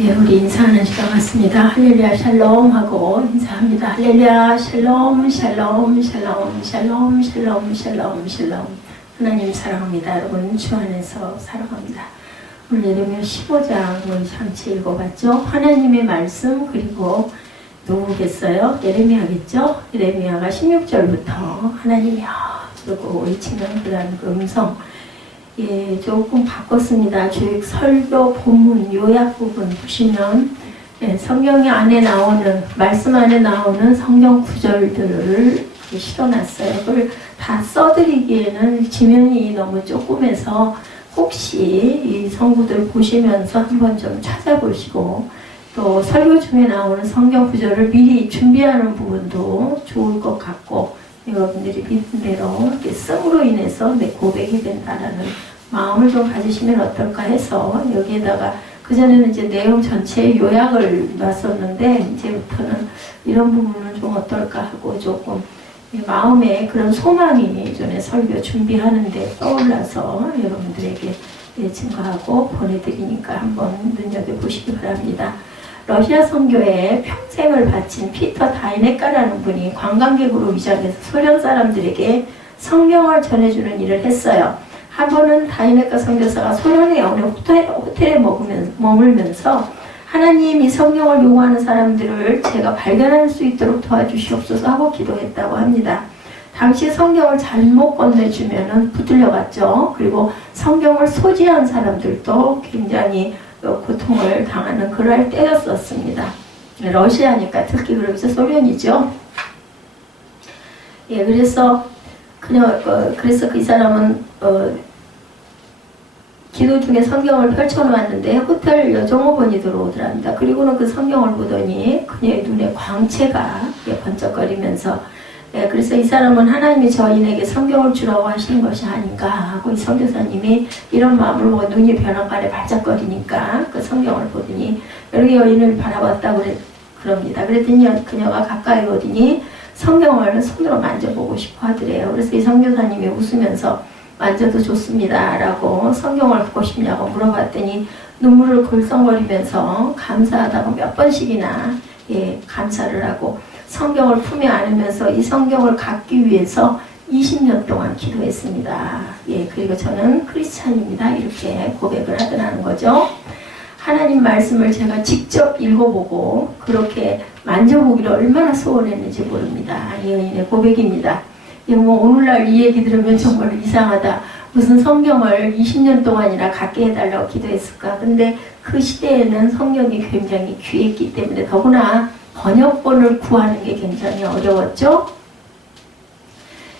예, 우리 인사하는 시간 같습니다. 할렐루야 샬롬 하고 인사합니다. 할렐루야 샬롬 샬롬 샬롬 샬롬 샬롬 샬롬 샬롬. 하나님 사랑합니다. 여러분 주 안에서 살아갑니다. 오늘 예레미야 15장 우리 잠시 읽어봤죠. 하나님의 말씀 그리고 누구겠어요? 예레미야겠죠. 예레미야가 16절부터 하나님이여 그리고 외치는 그런 음성 예, 조금 바꿨습니다. 주일 설교 본문 요약 부분 보시면 예, 성경 안에 나오는 말씀 안에 나오는 성경 구절들을 실어놨어요. 그걸 다 써드리기에는 지면이 너무 조금해서 혹시 이 성구들 보시면서 한번 좀 찾아보시고 또 설교 중에 나오는 성경 구절을 미리 준비하는 부분도 좋을 것 같고 여러분들이 믿은 대로 이렇게 씀으로 인해서 내 고백이 된다라는 마음을 좀 가지시면 어떨까 해서 여기에다가 그전에는 이제 내용 전체의 요약을 놨었는데 이제부터는 이런 부분은 좀 어떨까 하고 조금 마음에 그런 소망이 전에 설교 준비하는데 떠올라서 여러분들에게 증거하고 보내드리니까 한번 눈여겨보시기 바랍니다. 러시아 선교에 평생을 바친 피터 다이네카라는 분이 관광객으로 위장해서 소련 사람들에게 성경을 전해주는 일을 했어요. 한 번은 다이네카 선교사가 소련의 어느 호텔에 머물면서 하나님이 성경을 요구하는 사람들을 제가 발견할 수 있도록 도와주시옵소서 하고 기도했다고 합니다. 당시 성경을 잘못 건네주면 붙들려갔죠. 그리고 성경을 소지한 사람들도 굉장히 고통을 당하는 그럴 때였었습니다. 러시아니까 특히 그러면서 소련이죠. 예, 그래서 그 사람은 기도 중에 성경을 펼쳐놓았는데 호텔 여종업원이 들어오더랍니다. 그리고는 그 성경을 보더니 그녀의 눈에 광채가 번쩍거리면서 그래서 이 사람은 하나님이 저인에게 성경을 주라고 하시는 것이 아닌가 하고 이 선교사님이 이런 마음을 먹어 눈이 변화간에 반짝거리니까 그 성경을 보더니 여러 여인을 바라봤다고 그럽니다. 그랬더니 그녀가 가까이 오더니 성경을 손으로 만져보고 싶어 하더래요. 그래서 이 선교사님이 웃으면서 만져도 좋습니다 라고 성경을 보고 싶냐고 물어봤더니 눈물을 글썽거리면서 감사하다고 몇 번씩이나 감사를 하고 성경을 품에 안으면서 이 성경을 갖기 위해서 20년 동안 기도했습니다. 예, 그리고 저는 크리스찬입니다. 이렇게 고백을 하더라는 거죠. 하나님 말씀을 제가 직접 읽어보고 그렇게 만져보기를 얼마나 소원했는지 모릅니다. 이 여인의 고백입니다. 뭐 오늘날 이 얘기 들으면 정말 이상하다. 무슨 성경을 20년 동안이나 갖게 해달라고 기도했을까. 근데 그 시대에는 성경이 굉장히 귀했기 때문에 더구나 번역본을 구하는 게 굉장히 어려웠죠.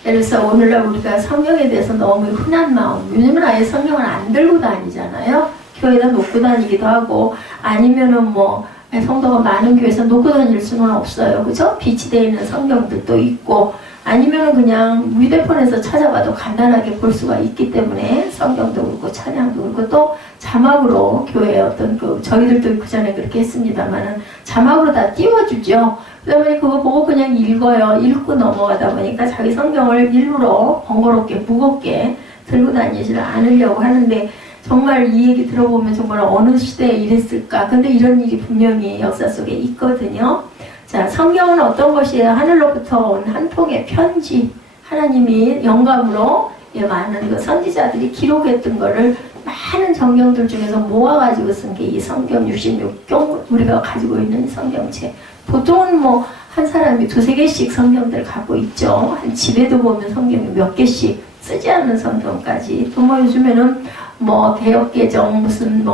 그래서 오늘날 우리가 성경에 대해서 너무 흔한 마음, 요즘은 아예 성경을 안 들고 다니잖아요. 교회에다 놓고 다니기도 하고 아니면은 뭐 성도가 많은 교회에서 놓고 다닐 수는 없어요. 그죠? 비치되어 있는 성경들도 있고 아니면은 그냥 휴대폰에서 찾아봐도 간단하게 볼 수가 있기 때문에 성경도 그렇고 찬양도 그렇고 또 자막으로 교회에 어떤 저희들도 그 전에 그렇게 했습니다만은 자막으로 다 띄워주죠. 그러면 그거 보고 그냥 읽어요. 읽고 넘어가다 보니까 자기 성경을 일부러 번거롭게 무겁게 들고 다니지 않으려고 하는데 정말 이 얘기 들어보면 정말 어느 시대에 이랬을까. 근데 이런 일이 분명히 역사 속에 있거든요. 자, 성경은 어떤 것이에요? 하늘로부터 온 한 통의 편지. 하나님이 영감으로 많은 그 선지자들이 기록했던 거를 많은 성경들 중에서 모아가지고 쓴 게 이 성경 66경 우리가 가지고 있는 성경책. 보통은 뭐 한 사람이 2-3개씩 성경들 갖고 있죠. 한 집에도 보면 성경이 몇 개씩 쓰지 않는 성경까지. 또 뭐 요즘에는 뭐 개역개정 무슨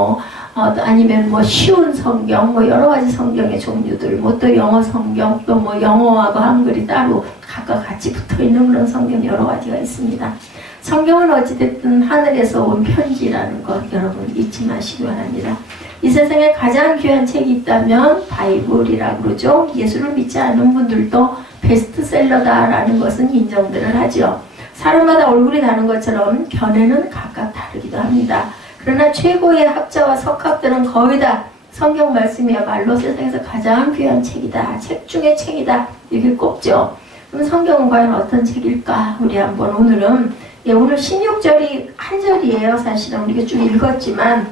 아니면 뭐 쉬운 성경 뭐 여러 가지 성경의 종류들 뭐 또 영어 성경 또 뭐 영어하고 한글이 따로 각각 같이 붙어 있는 그런 성경 여러 가지가 있습니다. 성경은 어찌됐든 하늘에서 온 편지라는 것 여러분 잊지 마시기 바랍니다. 이 세상에 가장 귀한 책이 있다면 바이블이라고 그러죠. 예수를 믿지 않는 분들도 베스트셀러다라는 것은 인정들을 하죠. 사람마다 얼굴이 다른 것처럼 견해는 각각 다르기도 합니다. 그러나 최고의 학자와 석학들은 거의 다 성경 말씀이야말로 세상에서 가장 귀한 책이다. 책 중에 책이다. 이렇게 꼽죠. 그럼 성경은 과연 어떤 책일까? 우리 한번 오늘은 오늘 16절이 한 절이에요. 사실은 우리가 쭉 읽었지만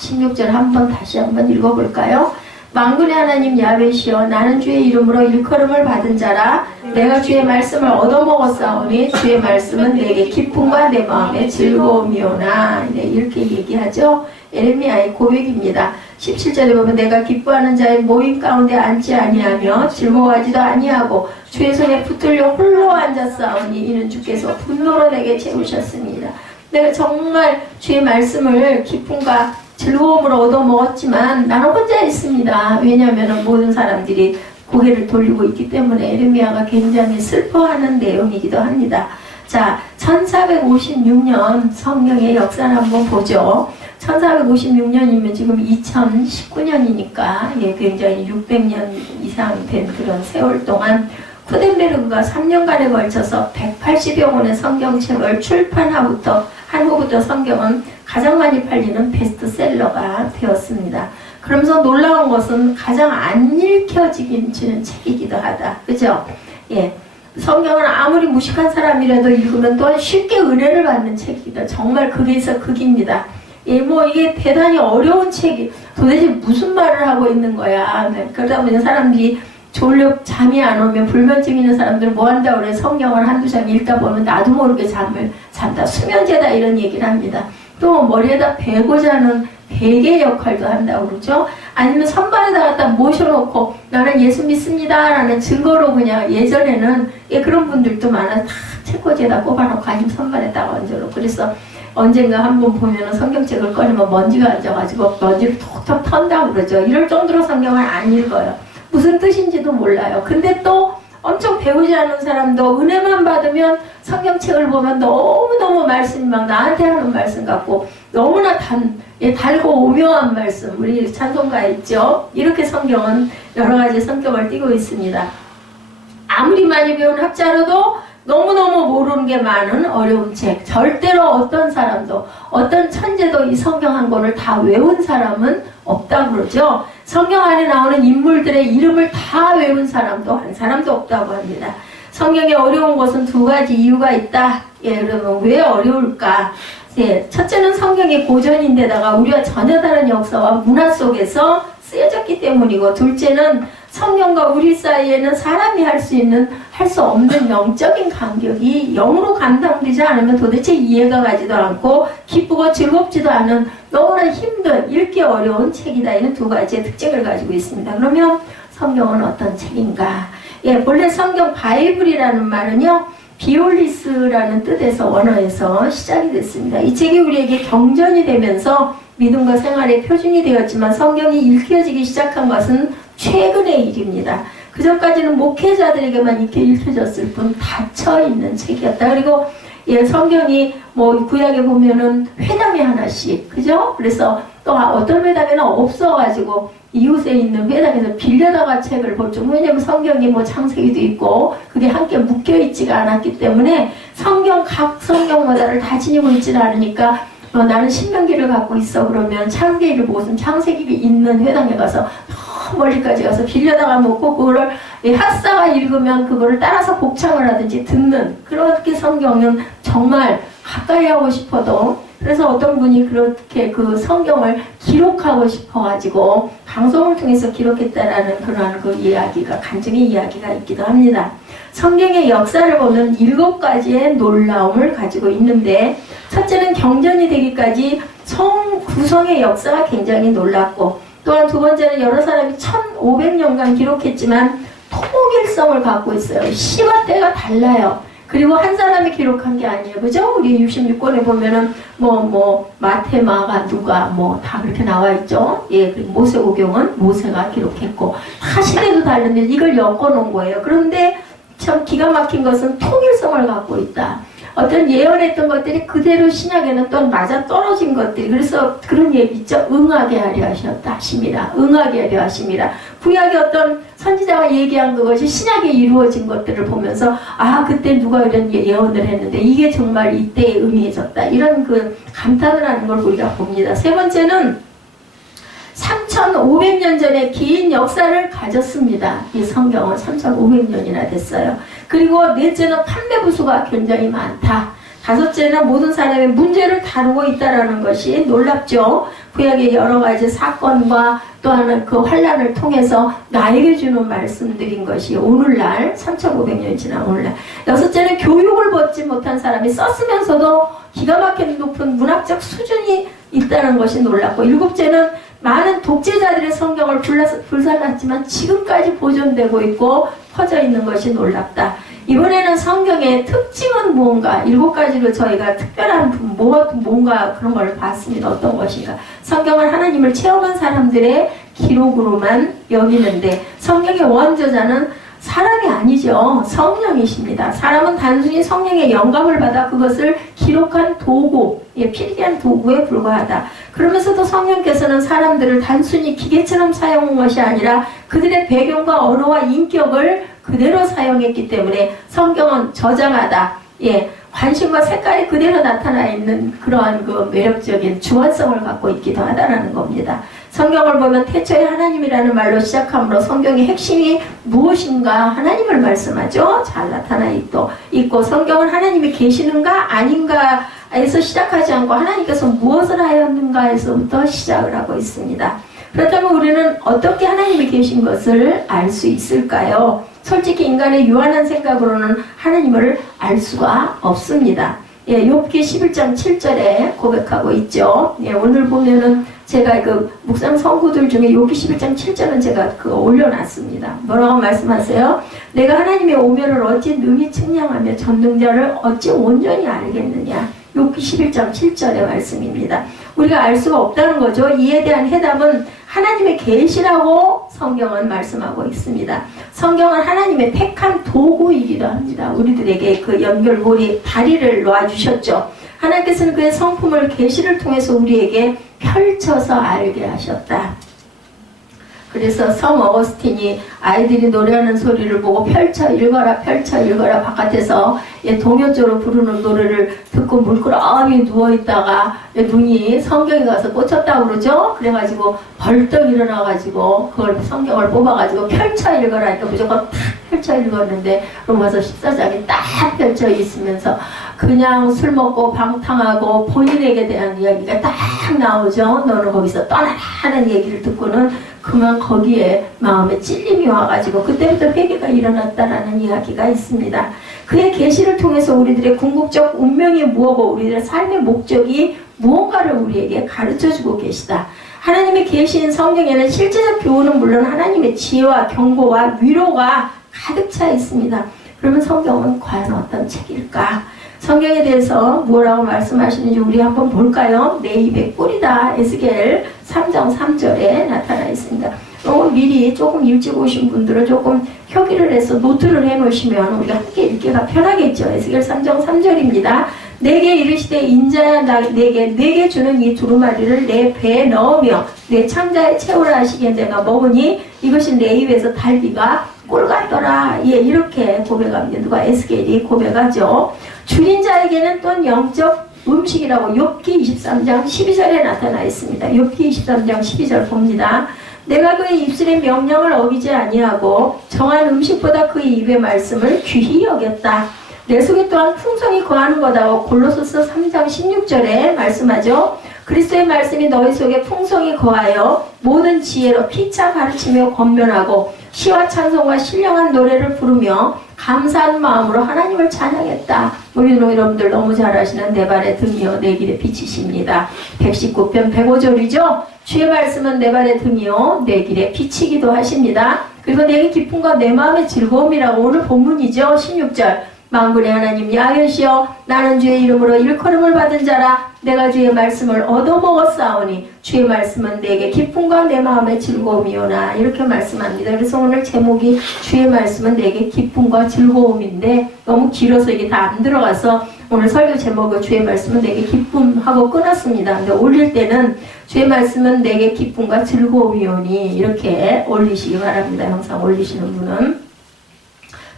16절 다시 한번 읽어볼까요? 만군의 하나님 야훼시여 나는 주의 이름으로 일컬음을 받은 자라. 내가 주의 말씀을 얻어먹었사오니 주의 말씀은 내게 기쁨과 내 마음의 즐거움이오나. 네, 이렇게 얘기하죠. 에레미야의 고백입니다. 17절에 보면 내가 기뻐하는 자의 모임 가운데 앉지 아니하며 즐거워하지도 아니하고 주의 손에 붙들려 홀로 앉았사오니 이는 주께서 분노로 내게 채우셨습니다. 내가 정말 주의 말씀을 기쁨과 즐거움으로 얻어먹었지만 나는 혼자 있습니다. 왜냐하면 모든 사람들이 고개를 돌리고 있기 때문에. 에레미야가 굉장히 슬퍼하는 내용이기도 합니다. 자, 1456년 성경의 역사를 한번 보죠. 1456년이면 지금 2019년이니까 굉장히 600년 이상 된 그런 세월 동안 구텐베르그가 3년간에 걸쳐서 180여 권의 성경책을 출판한 후부터 성경은 가장 많이 팔리는 베스트셀러가 되었습니다. 그러면서 놀라운 것은 가장 안 읽혀지는 책이기도 하다. 그죠? 예. 성경은 아무리 무식한 사람이라도 읽으면 또한 쉽게 은혜를 받는 책이다. 정말 극에서 극입니다. 예, 이게 대단히 어려운 책이 도대체 무슨 말을 하고 있는 거야. 네. 그러다 보니 사람들이 졸려 잠이 안 오면 불면증 있는 사람들은 뭐 한다고 그래. 성경을 한두 장 읽다 보면 나도 모르게 잔다. 수면제다 이런 얘기를 합니다. 또 머리에다 베고 자는 베개 역할도 한다고 그러죠. 아니면 선반에다 갖다 모셔놓고 나는 예수 믿습니다 라는 증거로 그냥 예전에는 그런 분들도 많아. 다 책꽂이에다 꼽아놓고 아니면 선반에다가 얹어놓고. 그래서 언젠가 한번 보면은 성경책을 꺼내면 먼지가 앉아가지고 먼지를 톡톡 턴다고 그러죠. 이럴 정도로 성경을 안 읽어요. 무슨 뜻인지도 몰라요. 근데 또 엄청 배우지 않은 사람도 은혜만 받으면 성경책을 보면 너무너무 말씀이 막 나한테 하는 말씀 같고 너무나 달고 오묘한 말씀. 우리 찬송가에 있죠. 이렇게 성경은 여러 가지 성격을 띠고 있습니다. 아무리 많이 배운 학자로도 너무너무 모르는 게 많은 어려운 책. 절대로 어떤 사람도 어떤 천재도 이 성경 한 권을 다 외운 사람은 없다고 그러죠. 성경 안에 나오는 인물들의 이름을 다 외운 사람도 한 사람도 없다고 합니다. 성경이 어려운 것은 두 가지 이유가 있다. 그러면 왜 어려울까? 첫째는 성경이 고전인데다가 우리와 전혀 다른 역사와 문화 속에서 쓰여졌기 때문이고, 둘째는 성경과 우리 사이에는 사람이 할 수 없는 영적인 간격이 영으로 감당되지 않으면 도대체 이해가 가지도 않고 기쁘고 즐겁지도 않은 너무나 힘든, 읽기 어려운 책이다. 이는 두 가지의 특징을 가지고 있습니다. 그러면 성경은 어떤 책인가? 본래 성경 바이블이라는 말은요, 비올리스라는 뜻에서 원어에서 시작이 됐습니다. 이 책이 우리에게 경전이 되면서 믿음과 생활의 표준이 되었지만 성경이 읽혀지기 시작한 것은 최근의 일입니다. 그전까지는 목회자들에게만 이렇게 읽혀졌을 뿐 닫혀있는 책이었다. 그리고 성경이 구약에 보면은 회당에 하나씩, 그죠? 그래서 또 어떤 회당에는 없어가지고 이웃에 있는 회당에서 빌려다가 책을 볼 줄. 왜냐면 성경이 창세기도 있고 그게 함께 묶여있지가 않았기 때문에 각 성경마다를 다 지니고 있지는 않으니까 나는 신명기를 갖고 있어. 그러면 창세기를 보고서 창세기가 있는 회당에 가서 멀리까지 가서 빌려다가 놓고 그거를 학사가 읽으면 그거를 따라서 복창을 하든지 듣는, 그렇게 성경은 정말 가까이 하고 싶어도, 그래서 어떤 분이 그렇게 그 성경을 기록하고 싶어가지고 방송을 통해서 기록했다라는 그러한 그 이야기가, 간증의 이야기가 있기도 합니다. 성경의 역사를 보면 7가지의 놀라움을 가지고 있는데, 첫째는 경전이 되기까지 성 구성의 역사가 굉장히 놀랍고, 또한 두 번째는 여러 사람이 1500년간 기록했지만 통일성을 갖고 있어요. 시와 때가 달라요. 그리고 한 사람이 기록한 게 아니에요. 그죠? 우리 66권에 보면은 마태, 마가, 누가 다 그렇게 나와 있죠. 그리고 모세오경은 모세가 기록했고, 다 시대도 다른데 이걸 엮어놓은 거예요. 그런데 참 기가 막힌 것은 통일성을 갖고 있다. 어떤 예언했던 것들이 그대로 신약에는 또 맞아 떨어진 것들이, 그래서 그런 얘기 있죠. 응하게 하려 하심이라. 응하게 하려 하심이라. 구약의 어떤 선지자가 얘기한 그것이 신약에 이루어진 것들을 보면서 그때 누가 이런 예언을 했는데 이게 정말 이때에 의미해졌다. 이런 그 감탄을 하는 걸 우리가 봅니다. 세 번째는 3500년 전에 긴 역사를 가졌습니다. 이 성경은 3500년이나 됐어요. 그리고 넷째는 판매 부수가 굉장히 많다. 다섯째는 모든 사람의 문제를 다루고 있다는 것이 놀랍죠. 구약의 여러 가지 사건과 또한 그 환란을 통해서 나에게 주는 말씀들인 것이 오늘날 3500년 지난 오늘날. 여섯째는 교육을 받지 못한 사람이 썼으면서도 기가 막히게 높은 문학적 수준이 있다는 것이 놀랍고, 일곱째는 많은 독재자들의 성경을 불살랐지만 지금까지 보존되고 있고 퍼져 있는 것이 놀랍다. 이번에는 성경의 특징은 무언가, 7가지로 저희가 특별한 뭔가 그런 걸 봤습니다. 어떤 것인가. 성경은 하나님을 체험한 사람들의 기록으로만 여기는데, 성경의 원저자는 사람이 아니죠. 성령이십니다. 사람은 단순히 성령의 영감을 받아 그것을 기록한 도구, 필기한 도구에 불과하다. 그러면서도 성령께서는 사람들을 단순히 기계처럼 사용한 것이 아니라 그들의 배경과 언어와 인격을 그대로 사용했기 때문에 성경은 저장하다. 관심과 색깔이 그대로 나타나 있는 그러한 그 매력적인 주관성을 갖고 있기도 하다라는 겁니다. 성경을 보면 태초에 하나님이라는 말로 시작하므로 성경의 핵심이 무엇인가 하나님을 말씀하죠. 잘 나타나 있고 성경은 하나님이 계시는가 아닌가에서 시작하지 않고 하나님께서 무엇을 하였는가에서부터 시작을 하고 있습니다. 그렇다면 우리는 어떻게 하나님이 계신 것을 알 수 있을까요? 솔직히 인간의 유한한 생각으로는 하나님을 알 수가 없습니다. 욥기 11장 7절에 고백하고 있죠. 오늘 보면은 제가 그 묵상 선구들 중에 욥기 11장 7절은 제가 올려놨습니다. 뭐라고 말씀하세요? 내가 하나님의 오면을 어찌 능히 측량하며 전능자를 어찌 온전히 알겠느냐. 욥기 11장 7절의 말씀입니다. 우리가 알 수가 없다는 거죠. 이에 대한 해답은 하나님의 계시라고 성경은 말씀하고 있습니다. 성경은 하나님의 택한 도구이기도 합니다. 우리들에게 그 연결고리 다리를 놔주셨죠. 하나님께서는 그의 성품을 계시를 통해서 우리에게 펼쳐서 알게 하셨다. 그래서 성 어거스틴이 아이들이 노래하는 소리를 보고 펼쳐 읽어라 바깥에서 동요조로 부르는 노래를 듣고 물끄러미 누워있다가 눈이 성경에 가서 꽂혔다고 그러죠. 그래가지고 벌떡 일어나가지고 그걸 성경을 뽑아가지고 펼쳐 읽어라 하니까 무조건 탁 펼쳐 읽었는데 로마서 14장이 딱 펼쳐 있으면서 그냥 술 먹고 방탕하고 본인에게 대한 이야기가 딱 나오죠. 너는 거기서 떠나라 하는 얘기를 듣고는 그만 거기에 마음에 찔림이 와가지고 그때부터 회개가 일어났다라는 이야기가 있습니다. 그의 계시를 통해서 우리들의 궁극적 운명이 무엇고 우리들의 삶의 목적이 무언가를 우리에게 가르쳐주고 계시다. 하나님의 계시인 성경에는 실제적 교훈은 물론 하나님의 지혜와 경고와 위로가 가득 차 있습니다. 그러면 성경은 과연 어떤 책일까? 성경에 대해서 뭐라고 말씀하시는지 우리 한번 볼까요? 내 입의 꿀이다. 에스겔 3장 3절에 나타나 있습니다. 미리 조금 일찍 오신 분들은 조금 표기를 해서 노트를 해놓으시면 우리가 함께 읽기가 편하겠죠. 에스겔 3장 3절입니다. 내게 이르시되 인자야 내게 주는 이 두루마리를 내 배에 넣으며 내 창자에 채우라 하시기에 내가 먹으니 이것이 내 입에서 달기가 꿀 같더라. 이렇게 고백합니다. 누가 에스겔이 고백하죠. 줄인 자에게는 또 영적 음식이라고 욥기 23장 12절에 나타나 있습니다. 욥기 23장 12절 봅니다. 내가 그의 입술의 명령을 어기지 아니하고 정한 음식보다 그의 입의 말씀을 귀히 여겼다. 내 속에 또한 풍성이 거하는 거다고 골로새서 3장 16절에 말씀하죠. 그리스도의 말씀이 너희 속에 풍성히 거하여 모든 지혜로 피차 가르치며 권면하고 시와 찬송과 신령한 노래를 부르며 감사한 마음으로 하나님을 찬양했다. 우리 여러분들 너무 잘 아시는 내 발의 등이요 내 길의 빛이십니다. 119편 105절이죠. 주의 말씀은 내 발의 등이요 내 길의 빛이기도 하십니다. 그리고 내게 기쁨과 내 마음의 즐거움이라고 오늘 본문이죠. 16절 만군의 하나님 야훼시여 나는 주의 이름으로 일컬음을 받은 자라. 내가 주의 말씀을 얻어먹었사오니 주의 말씀은 내게 기쁨과 내 마음의 즐거움이오나. 이렇게 말씀합니다. 그래서 오늘 제목이 주의 말씀은 내게 기쁨과 즐거움인데 너무 길어서 이게 다 안 들어가서 오늘 설교 제목은 주의 말씀은 내게 기쁨하고 끊었습니다. 근데 올릴 때는 주의 말씀은 내게 기쁨과 즐거움이오니 이렇게 올리시기 바랍니다. 영상 올리시는 분은.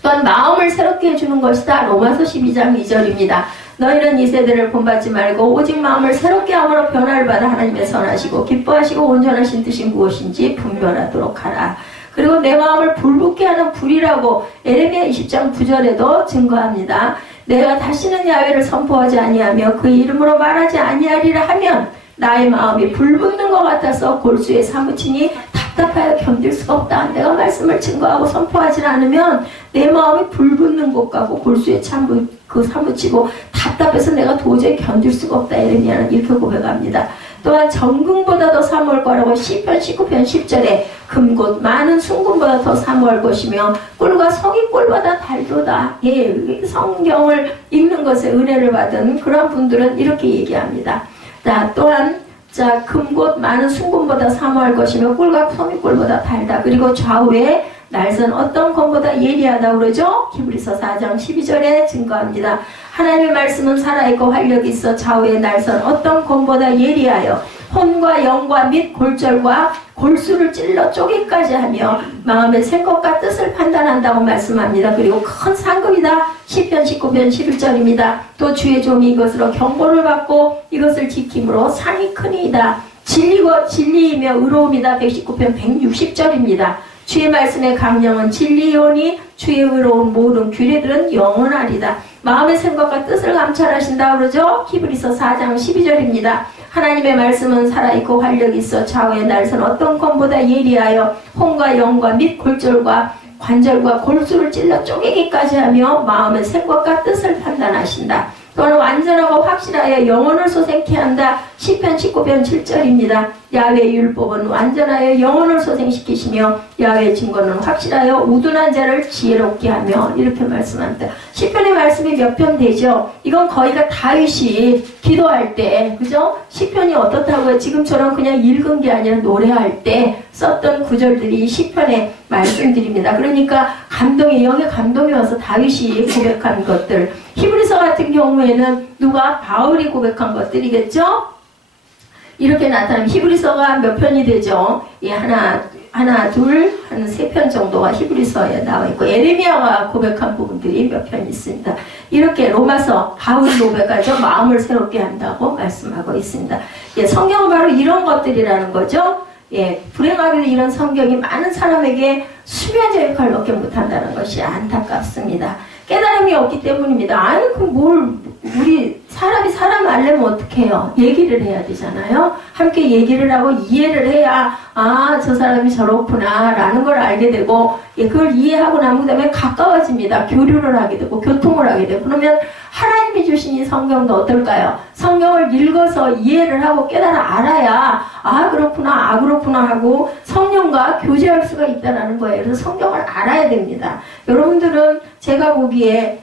또한 마음을 새롭게 해주는 것이다. 로마서 12장 2절입니다. 너희는 이 세대를 본받지 말고 오직 마음을 새롭게 함으로 변화를 받아 하나님의 선하시고 기뻐하시고 온전하신 뜻이 무엇인지 분별하도록 하라. 그리고 내 마음을 불붙게 하는 불이라고 에레미야 20장 9절에도 증거합니다. 내가 다시는 야훼를 선포하지 아니하며 그 이름으로 말하지 아니하리라 하면 나의 마음이 불붙는 것 같아서 골수에 사무치니 답답하여 견딜 수가 없다. 내가 말씀을 증거하고 선포하지 않으면 내 마음이 불붙는 것 같고 골수에 사무치고 답답해서 내가 도저히 견딜 수가 없다. 예레미야는 이렇게 고백합니다. 또한 정금보다 더 사모할 거라고 시편 19편 10절에 금곧 많은 순금보다 더 사모할 것이며 꿀과 성이 꿀보다 달도다. 예, 성경을 읽는 것에 은혜를 받은 그런 분들은 이렇게 얘기합니다. 자, 또한 금곧 많은 순금보다 사모할 것이며 꿀과 성이 꿀보다 달다. 그리고 좌우에 날선 어떤 검보다 예리하다 그러죠? 히브리서 4장 12절에 증거합니다. 하나님의 말씀은 살아있고 활력이 있어 좌우에 날선 어떤 검보다 예리하여 혼과 영과 및 골절과 골수를 찔러 쪼개까지 하며 마음의 생각과 뜻을 판단한다고 말씀합니다. 그리고 큰 상급이다. 시편 19편 11절입니다. 또 주의 종이 이것으로 경고를 받고 이것을 지킴으로 상이 크니이다. 진리이며 의로움이다. 119편 160절입니다. 주의 말씀의 강령은 진리이오니 주의 의로운 모든 규례들은 영원하리다. 마음의 생각과 뜻을 감찰하신다 그러죠? 히브리서 4장 12절입니다. 하나님의 말씀은 살아있고 활력이 있어 좌우에 날선 어떤 검보다 예리하여 혼과 영과 및 골절과 관절과 골수를 찔러 쪼개기까지 하며 마음의 생각과 뜻을 판단하신다. 또한 완전하고 확실하여 영혼을 소생케 한다. 시편 19편 7절입니다. 야훼의 율법은 완전하여 영혼을 소생시키시며 야훼의 증거는 확실하여 우둔한 자를 지혜롭게 하며 이렇게 말씀합니다. 시편의 말씀이 몇 편 되죠? 이건 거의가 다윗이 기도할 때, 그죠? 시편이 어떻다고요? 지금처럼 그냥 읽은 게 아니라 노래할 때 썼던 구절들이 시편의 말씀들입니다. 그러니까 영의 감동이 와서 다윗이 고백한 것들, 히브리서 같은 경우에는 누가? 바울이 고백한 것들이겠죠? 이렇게 나타나면 히브리서가 몇 편이 되죠? 예, 하나, 둘, 한 3편 정도가 히브리서에 나와 있고, 예레미야가 고백한 부분들이 몇 편 있습니다. 이렇게 로마서, 바울이 고백하죠? 마음을 새롭게 한다고 말씀하고 있습니다. 예, 성경은 바로 이런 것들이라는 거죠? 예, 불행하게도 이런 성경이 많은 사람에게 수면제 역할밖에 못한다는 것이 안타깝습니다. 깨달음이 없기 때문입니다. 아니, 우리 사람이 사람 알려면 어떡해요? 얘기를 해야 되잖아요? 함께 얘기를 하고 이해를 해야, 저 사람이 저렇구나, 라는 걸 알게 되고, 예, 그걸 이해하고 난 다음에 가까워집니다. 교류를 하게 되고, 교통을 하게 되고, 그러면 하나님이 주신 이 성경도 어떨까요? 성경을 읽어서 이해를 하고 깨달아 알아야, 그렇구나 하고 성령과 교제할 수가 있다는 거예요. 그래서 성경을 알아야 됩니다. 여러분들은 제가 보기에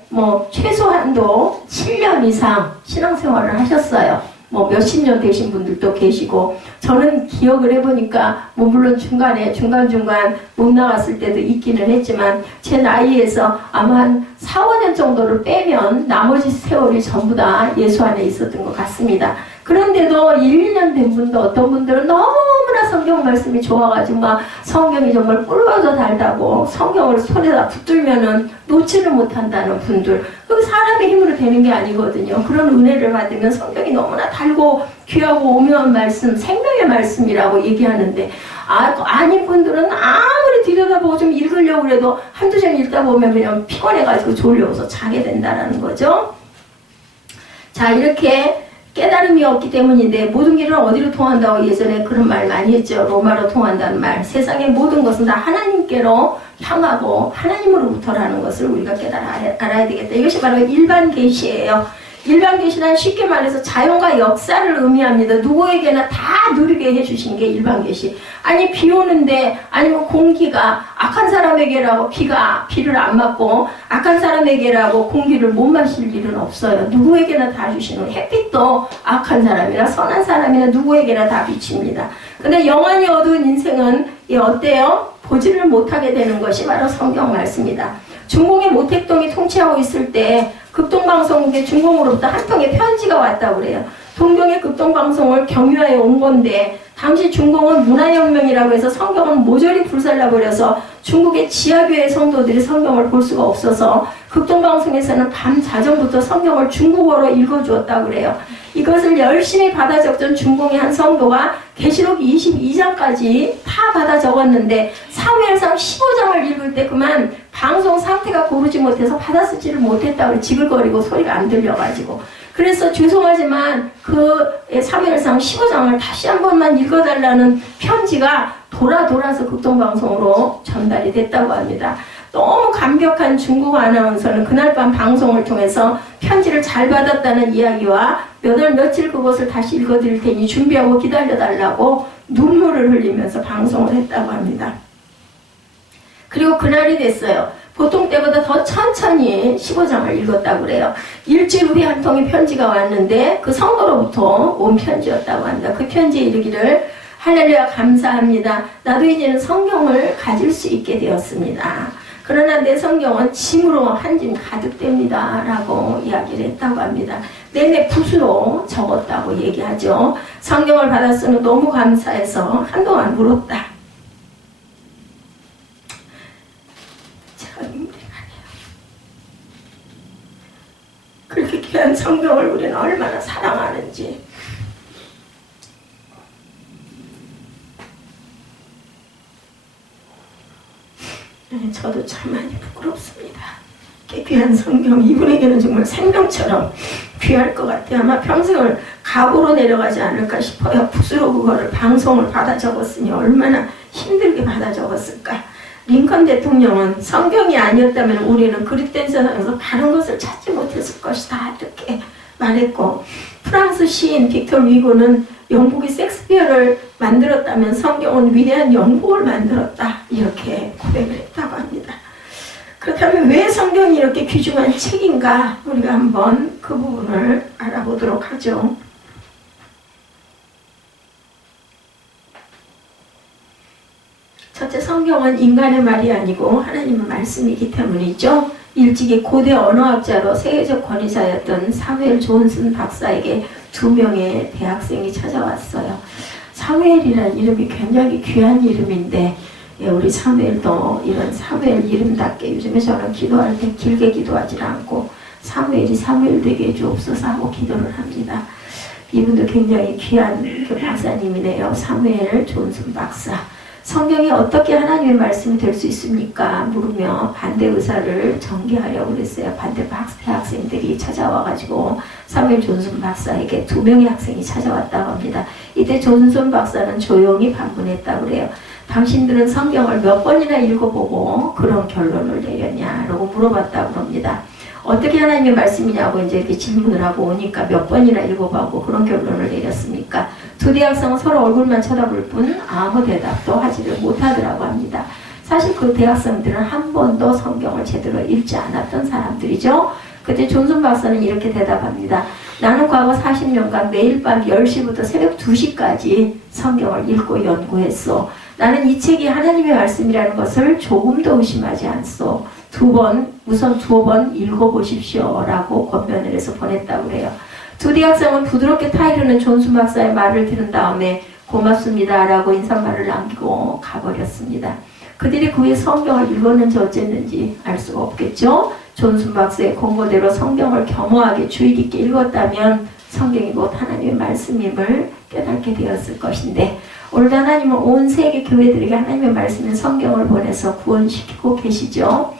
최소한도 7년 이상 신앙생활을 하셨어요. 몇십 년 되신 분들도 계시고, 저는 기억을 해보니까, 물론 중간중간 못 나갔을 때도 있기는 했지만, 제 나이에서 아마 한 4, 5년 정도를 빼면 나머지 세월이 전부 다 예수 안에 있었던 것 같습니다. 그런데도 1, 2년 된 분도 어떤 분들은 너무나 성경 말씀이 좋아가지고 막 성경이 정말 꿀보다 달다고 성경을 손에다 붙들면은 놓지를 못한다는 분들, 그 사람의 힘으로 되는 게 아니거든요. 그런 은혜를 받으면 성경이 너무나 달고 귀하고 오묘한 말씀, 생명의 말씀이라고 얘기하는데, 아닌 분들은 아무리 들여다보고 좀 읽으려고 해도 한두 장 읽다 보면 그냥 피곤해가지고 졸려서 자게 된다는 거죠. 자, 이렇게 깨달음이 없기 때문인데, 모든 길은 어디로 통한다고 예전에 그런 말 많이 했죠. 로마로 통한다는 말. 세상의 모든 것은 다 하나님께로 향하고 하나님으로부터라는 것을 우리가 알아야 되겠다. 이것이 바로 일반 계시예요. 일반 계시는 쉽게 말해서 자연과 역사를 의미합니다. 누구에게나 다 누리게 해주신 게 일반 계시. 아니, 비 오는데, 아니면 공기가 악한 사람에게라고 비를 안 맞고 악한 사람에게라고 공기를 못 마실 일은 없어요. 누구에게나 다 주시는, 햇빛도 악한 사람이나 선한 사람이나 누구에게나 다 비칩니다. 근데 영안이 어두운 인생은 어때요? 보지를 못하게 되는 것이 바로 성경 말씀이다. 중공의 모택동이 통치하고 있을 때 극동방송국의 중공으로부터 한 통의 편지가 왔다고 그래요. 동경의 극동방송을 경유하여 온 건데, 당시 중공은 문화혁명이라고 해서 성경을 모조리 불살라버려서 중국의 지하교회 성도들이 성경을 볼 수가 없어서 극동방송에서는 밤 자정부터 성경을 중국어로 읽어주었다고 그래요. 이것을 열심히 받아 적던 중공의 한 성도가 계시록 22장까지 다 받아 적었는데 사무엘상 15장을 읽을 때 그만 방송 상태가 고르지 못해서 받아 쓰지를 못했다고 지글거리고 소리가 안 들려가지고, 그래서 죄송하지만 그 사무엘상 15장을 다시 한 번만 읽어달라는 편지가 돌아서 극동방송으로 전달이 됐다고 합니다. 너무 감격한 중국 아나운서는 그날 밤 방송을 통해서 편지를 잘 받았다는 이야기와 몇 월 며칠 그것을 다시 읽어드릴 테니 준비하고 기다려달라고 눈물을 흘리면서 방송을 했다고 합니다. 그리고 그날이 됐어요. 보통 때보다 더 천천히 15장을 읽었다고 그래요. 일주일 후에 한 통의 편지가 왔는데 그 성도로부터 온 편지였다고 합니다. 그 편지에 이르기를 할렐루야 감사합니다. 나도 이제는 성경을 가질 수 있게 되었습니다. 그러나 내 성경은 짐으로 한 짐 가득 됩니다. 라고 이야기를 했다고 합니다. 내내 붓으로 적었다고 얘기하죠. 성경을 받았으니 너무 감사해서 한동안 울었다. 제가 눈물이 나네요. 그렇게 귀한 성경을 우리는 얼마나 사랑하는지. 저도 참 많이 부끄럽습니다. 귀한 성경, 이분에게는 정말 생명처럼 귀할 것 같아요. 아마 평생을 각오로 내려가지 않을까 싶어요. 붓으로 그거를 방송을 받아 적었으니 얼마나 힘들게 받아 적었을까. 링컨 대통령은 성경이 아니었다면 우리는 그릇된 세상에서 바른 것을 찾지 못했을 것이다 이렇게 말했고, 프랑스 시인 빅터 위고는 영국이 섹스피어를 만들었다면 성경은 위대한 영국을 만들었다 이렇게 고백을 했다고 합니다. 그렇다면 왜 성경이 이렇게 귀중한 책인가, 우리가 한번 그 부분을 알아보도록 하죠. 첫째, 성경은 인간의 말이 아니고 하나님의 말씀이기 때문이죠. 일찍이 고대 언어학자로 세계적 권위자였던 사무엘 존슨 박사에게 2명의 대학생이 찾아왔어요. 사무엘이라는 이름이 굉장히 귀한 이름인데, 우리 사무엘도 이런 사무엘 이름답게, 요즘에 저는 기도할 때 길게 기도하지 않고 사무엘이 사무엘 되게 해주옵소서 하고 기도를 합니다. 이분도 굉장히 귀한 그 박사님이네요. 사무엘 존슨 박사. 성경이 어떻게 하나님의 말씀이 될 수 있습니까? 물으며 반대 의사를 전개하려고 그랬어요. 반대 대학생들이 찾아와가지고 사무엘 존슨 박사에게 2명의 학생이 찾아왔다고 합니다. 이때 존슨 박사는 조용히 반문했다고 그래요. 당신들은 성경을 몇 번이나 읽어보고 그런 결론을 내렸냐라고 물어봤다고 합니다. 어떻게 하나님의 말씀이냐고 이제 이렇게 질문을 하고 오니까 몇 번이나 읽어보고 그런 결론을 내렸습니까? 2 대학생은 서로 얼굴만 쳐다볼 뿐 아무 대답도 하지를 못하더라고 합니다. 사실 그 대학생들은 한 번도 성경을 제대로 읽지 않았던 사람들이죠. 그때 존슨 박사는 이렇게 대답합니다. 나는 과거 40년간 매일 밤 10시부터 새벽 2시까지 성경을 읽고 연구했어. 나는 이 책이 하나님의 말씀이라는 것을 조금도 의심하지 않소. 우선 2번 읽어보십시오 라고 권면을 해서 보냈다고 그래요. 2 대학생은 부드럽게 타이르는 존슨 박사의 말을 들은 다음에 고맙습니다 라고 인사말을 남기고 가버렸습니다. 그들이 그 후에 성경을 읽었는지 어쨌는지 알 수가 없겠죠. 존슨 박사의 권고대로 성경을 겸허하게 주의 깊게 읽었다면 성경이 곧 하나님의 말씀임을 깨닫게 되었을 것인데, 오늘도 하나님은 온 세계 교회들에게 하나님의 말씀인 성경을 보내서 구원시키고 계시죠.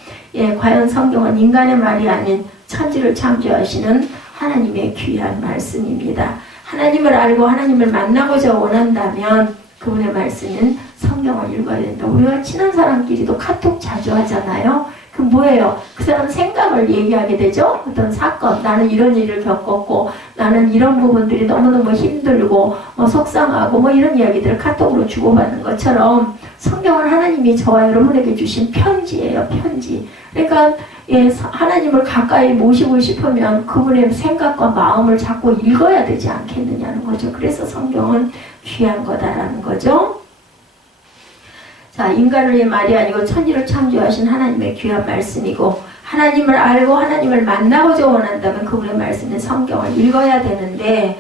과연 성경은 인간의 말이 아닌 천지를 창조하시는 하나님의 귀한 말씀입니다. 하나님을 알고 하나님을 만나고자 원한다면 그분의 말씀인 성경을 읽어야 된다. 우리가 친한 사람끼리도 카톡 자주 하잖아요. 그 뭐예요? 그 사람 생각을 얘기하게 되죠. 어떤 사건, 나는 이런 일을 겪었고 나는 이런 부분들이 너무너무 힘들고 속상하고 이런 이야기들을 카톡으로 주고받는 것처럼 성경은 하나님이 저와 여러분에게 주신 편지예요. 편지. 그러니까 하나님을 가까이 모시고 싶으면 그분의 생각과 마음을 자꾸 읽어야 되지 않겠느냐는 거죠. 그래서 성경은 귀한 거다라는 거죠. 자, 인간의 말이 아니고 천지를 창조하신 하나님의 귀한 말씀이고, 하나님을 알고 하나님을 만나고자 원한다면 그분의 말씀인 성경을 읽어야 되는데,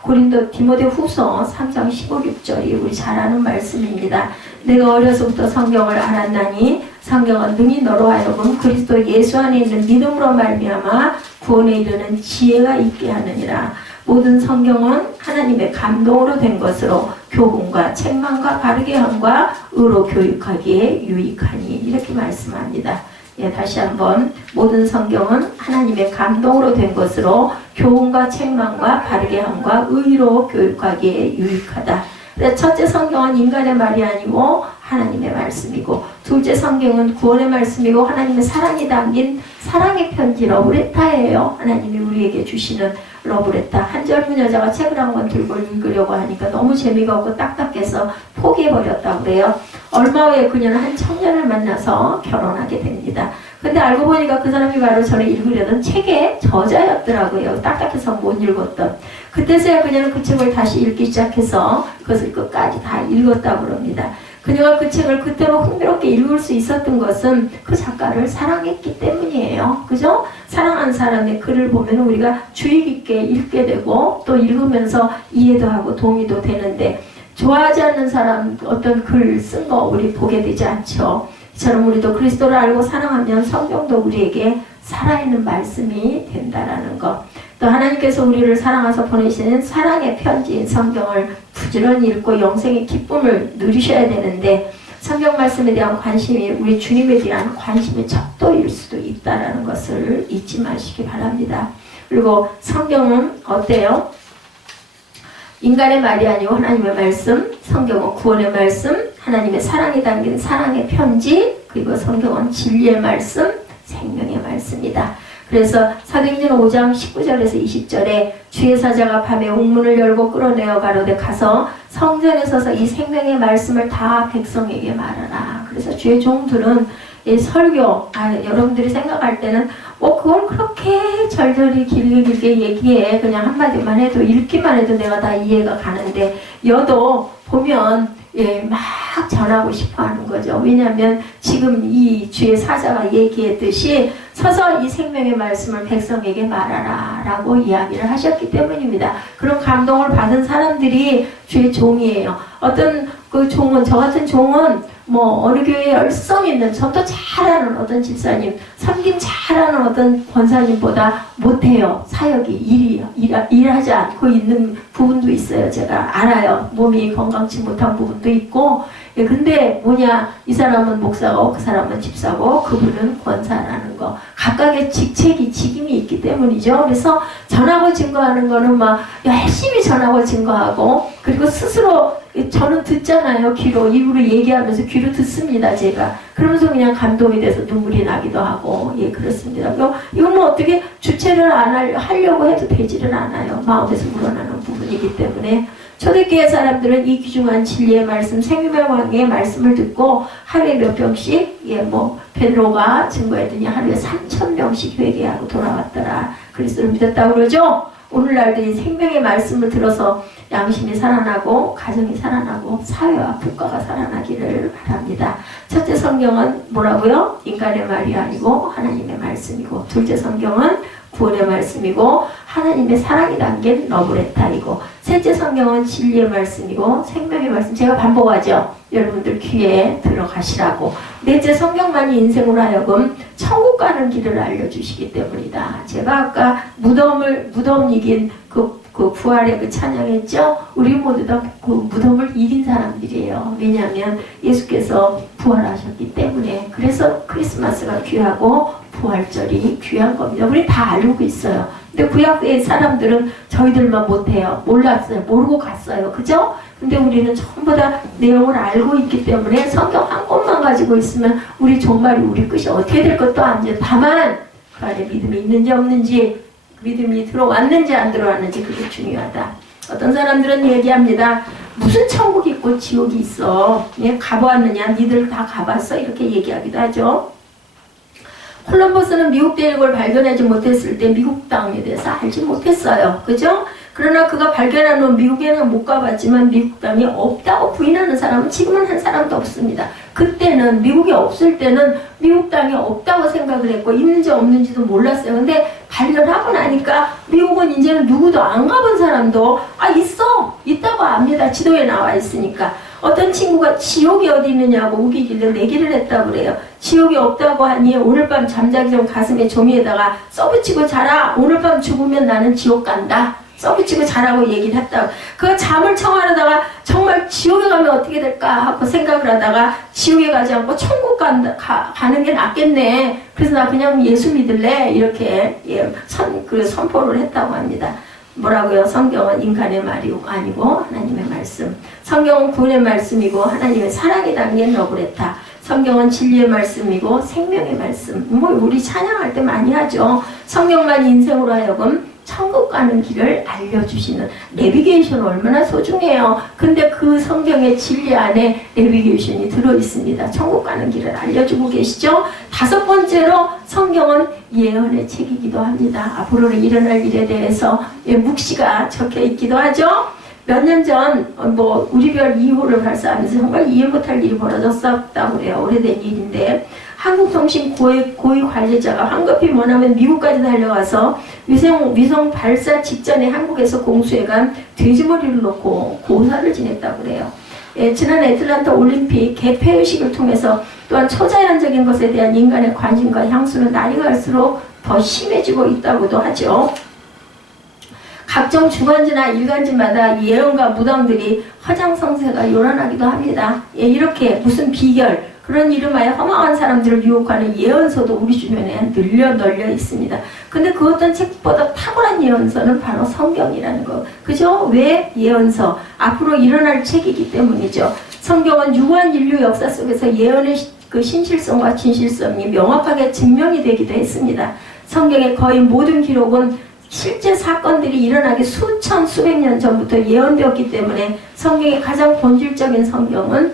고린도 디모데 후서 3장 15, 16절이 우리 잘 아는 말씀입니다. 내가 어려서부터 성경을 알았나니 성경은 능히 너로 하여금 그리스도 예수 안에 있는 믿음으로 말미암아 구원에 이르는 지혜가 있게 하느니라. 모든 성경은 하나님의 감동으로 된 것으로 교훈과 책망과 바르게 함과 의로 교육하기에 유익하니 이렇게 말씀합니다. 예, 다시 한번 모든 성경은 하나님의 감동으로 된 것으로 교훈과 책망과 바르게 함과 의로 교육하기에 유익하다. 첫째 성경은 인간의 말이 아니고 하나님의 말씀이고, 둘째 성경은 구원의 말씀이고 하나님의 사랑이 담긴 사랑의 편지 러브레타예요. 하나님이 우리에게 주시는 러브레타. 한 젊은 여자가 책을 한 권 들고 읽으려고 하니까 너무 재미가 없고 딱딱해서 포기해버렸다고 그래요. 얼마 후에 그녀는 한 청년을 만나서 결혼하게 됩니다. 근데 알고 보니까 그 사람이 바로 전에 읽으려던 책의 저자였더라고요. 딱딱해서 못 읽었던. 그때서야 그녀는 그 책을 다시 읽기 시작해서 그것을 끝까지 다 읽었다고 그럽니다. 그녀가 그 책을 그때로 흥미롭게 읽을 수 있었던 것은 그 작가를 사랑했기 때문이에요. 그죠? 사랑한 사람의 글을 보면 우리가 주의 깊게 읽게 되고 또 읽으면서 이해도 하고 동의도 되는데, 좋아하지 않는 사람 어떤 글 쓴 거 우리 보게 되지 않죠. 이처럼 우리도 그리스도를 알고 사랑하면 성경도 우리에게 살아있는 말씀이 된다라는 것. 또 하나님께서 우리를 사랑하셔서 보내시는 사랑의 편지인 성경을 부지런히 읽고 영생의 기쁨을 누리셔야 되는데, 성경 말씀에 대한 관심이 우리 주님에 대한 관심의 척도일 수도 있다는 것을 잊지 마시기 바랍니다. 그리고 성경은 어때요? 인간의 말이 아니고 하나님의 말씀, 성경은 구원의 말씀, 하나님의 사랑이 담긴 사랑의 편지, 그리고 성경은 진리의 말씀, 생명의 말씀이다. 그래서 사도행전 5장 19절에서 20절에 주의 사자가 밤에 옥문을 열고 끌어내어 가로되 가서 성전에 서서 이 생명의 말씀을 다 백성에게 말하라. 그래서 주의 종들은 이 설교, 여러분들이 생각할 때는 그걸 그렇게 절절히 길게 얘기해. 그냥 한마디만 해도 읽기만 해도 내가 다 이해가 가는데, 여도 보면 막 전하고 싶어 하는 거죠. 왜냐하면 지금 이 주의 사자가 얘기했듯이 서서 이 생명의 말씀을 백성에게 말하라 라고 이야기를 하셨기 때문입니다. 그런 감동을 받은 사람들이 주의 종이에요. 어떤 그 종은, 저 같은 종은 어느 교회에 열성 있는, 전도 잘하는 어떤 집사님, 섬김 잘하는 어떤 권사님보다 못해요. 사역이 일하지 않고 있는 부분도 있어요. 제가 알아요. 몸이 건강치 못한 부분도 있고. 근데 이 사람은 목사고 그 사람은 집사고 그분은 권사라는 거. 각각의 직임이 있기 때문이죠. 그래서 전하고 증거하는 거는 열심히 전하고 증거하고, 그리고 스스로 저는 듣잖아요. 입으로 얘기하면서 귀로 듣습니다. 제가. 그러면서 그냥 감동이 돼서 눈물이 나기도 하고, 그렇습니다. 이건 어떻게 주체를 안 하려고 해도 되지를 않아요. 마음에서 우러나는 부분이기 때문에. 초대교회 사람들은 이 귀중한 진리의 말씀, 생명의 말씀을 듣고 하루에 몇 병씩, 베드로가 증거했더니 하루에 3,000명씩 회개하고 돌아왔더라. 그리스도를 믿었다고 그러죠? 오늘날도 이 생명의 말씀을 들어서 양심이 살아나고 가정이 살아나고 사회와 국가가 살아나기를 바랍니다. 첫째 성경은 뭐라고요? 인간의 말이 아니고 하나님의 말씀이고, 둘째 성경은 구원의 말씀이고 하나님의 사랑이 담긴 러브레타이고, 셋째 성경은 진리의 말씀이고 생명의 말씀. 제가 반복하죠. 여러분들 귀에 들어가시라고. 넷째 성경만이 인생으로 하여금 천국 가는 길을 알려주시기 때문이다. 제가 아까 무덤 이긴 그 부활의 그 찬양했죠? 우리 모두 다 그 무덤을 이긴 사람들이에요. 왜냐하면 예수께서 부활하셨기 때문에. 그래서 크리스마스가 귀하고 부활절이 귀한 겁니다. 우리 다 알고 있어요. 근데 구약의 사람들은 저희들만 못해요. 몰랐어요. 모르고 갔어요. 그죠? 근데 우리는 전부 다 내용을 알고 있기 때문에 성경 한 권만 가지고 있으면 우리 종말이, 우리 끝이 어떻게 될 것도 아니죠. 다만 그 안에 믿음이 있는지 없는지, 믿음이 들어왔는지 안 들어왔는지, 그게 중요하다. 어떤 사람들은 얘기합니다. 무슨 천국이 있고 지옥이 있어. 가보았느냐? 니들 다 가봤어? 이렇게 얘기하기도 하죠. 콜럼버스는 미국 대륙을 발견하지 못했을 때 미국 땅에 대해서 알지 못했어요. 그죠? 그러나 그가 발견한 후 미국에는 못 가봤지만 미국 땅이 없다고 부인하는 사람은 지금은 한 사람도 없습니다. 그때는, 미국이 없을 때는 미국 땅이 없다고 생각을 했고 있는지 없는지도 몰랐어요. 근데 발견하고 나니까 미국은 이제는 누구도 안 가본 사람도 있다고 압니다. 지도에 나와 있으니까. 어떤 친구가 지옥이 어디 있느냐고 우기길래 내기를 했다고 그래요. 지옥이 없다고 하니 오늘 밤 잠자기 전 가슴에 종이에다가 써붙이고 자라. 오늘 밤 죽으면 나는 지옥 간다. 써붙이고 자라고 얘기를 했다고. 그 잠을 청하려다가 정말 지옥에 가면 어떻게 될까 하고 생각을 하다가 지옥에 가지 않고 천국 가는 게 낫겠네. 그래서 나 그냥 예수 믿을래. 이렇게 선포를 했다고 합니다. 뭐라고요? 성경은 인간의 말이 아니고 하나님의 말씀. 성경은 구원의 말씀이고 하나님의 사랑이 담긴 너브레타. 성경은 진리의 말씀이고 생명의 말씀. 뭐 우리 찬양할 때 많이 하죠. 성경만 인생으로 하여금 천국 가는 길을 알려주시는 내비게이션 얼마나 소중해요. 근데 그 성경의 진리 안에 내비게이션이 들어있습니다. 천국 가는 길을 알려주고 계시죠. 5번째로 성경은 예언의 책이기도 합니다. 앞으로 일어날 일에 대해서 묵시가 적혀 있기도 하죠. 몇 년 전 우리 별 2호를 발사하면서 정말 이해 못할 일이 벌어졌었다고 그래요. 오래된 일인데 한국통신 고위 관리자가 황급히 뭐냐면 미국까지 달려가서 위성 발사 직전에 한국에서 공수해간 돼지머리를 놓고 고사를 지냈다고 그래요. 지난 애틀란타 올림픽 개폐의식을 통해서 또한 초자연적인 것에 대한 인간의 관심과 향수는 날이 갈수록 더 심해지고 있다고도 하죠. 각종 주간지나 일간지마다 예언과 무당들이 화장성세가 요란하기도 합니다. 이렇게 무슨 비결, 그런 이름하여 허망한 사람들을 유혹하는 예언서도 우리 주변에 널려 있습니다. 근데 그 어떤 책보다 탁월한 예언서는 바로 성경이라는 거. 그죠? 왜 예언서? 앞으로 일어날 책이기 때문이죠. 성경은 유한 인류 역사 속에서 예언의 그 신실성과 진실성이 명확하게 증명이 되기도 했습니다. 성경의 거의 모든 기록은 실제 사건들이 일어나기 수백 년 전부터 예언되었기 때문에 성경의 가장 본질적인 성경은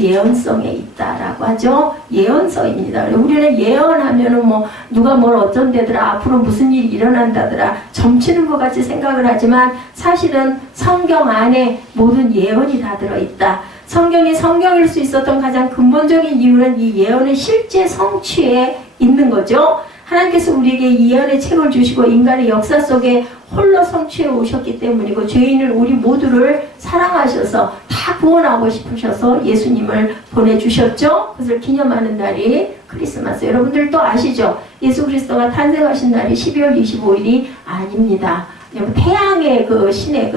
예언성에 있다라고 하죠. 예언서입니다. 우리는 예언하면은 누가 뭘 어쩐다더라, 앞으로 무슨 일이 일어난다더라, 점치는 것 같이 생각을 하지만 사실은 성경 안에 모든 예언이 다 들어있다. 성경이 성경일 수 있었던 가장 근본적인 이유는 이 예언의 실제 성취에 있는 거죠. 하나님께서 우리에게 예언의 책을 주시고 인간의 역사 속에 홀로 성취해 오셨기 때문이고 죄인을 우리 모두를 사랑하셔서 다 구원하고 싶으셔서 예수님을 보내주셨죠. 그것을 기념하는 날이 크리스마스. 여러분들도 아시죠? 예수 그리스도가 탄생하신 날이 12월 25일이 아닙니다. 태양의 그 신의